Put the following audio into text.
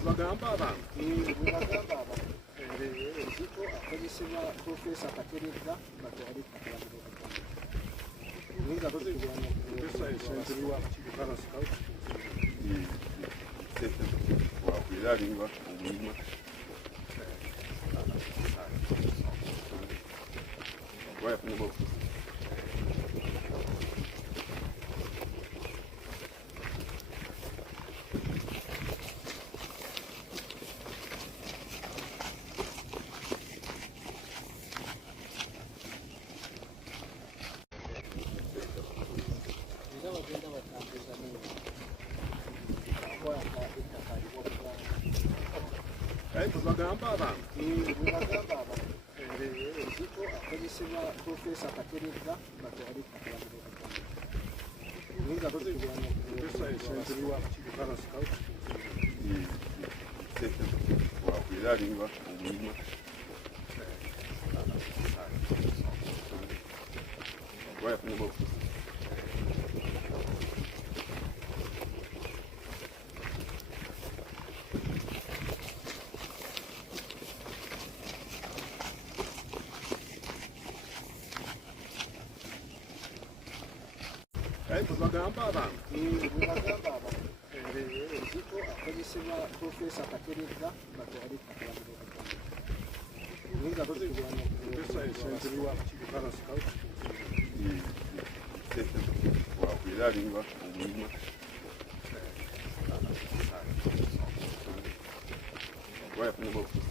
bagamba abantu bwebagamba abantu ekiko akozesebwa Profesa Kateregga nga twali wakwiralinga omulima bagamba abantu bwebagamba abantu ekiko akozesebwa Profesa Kateregga nga twali wakwiralinga omulima bagamba abantu bwebagamba abantu ekiko akozesebwa Profesa Kateregga nga twali wakwiralinga omulima wayafunibwa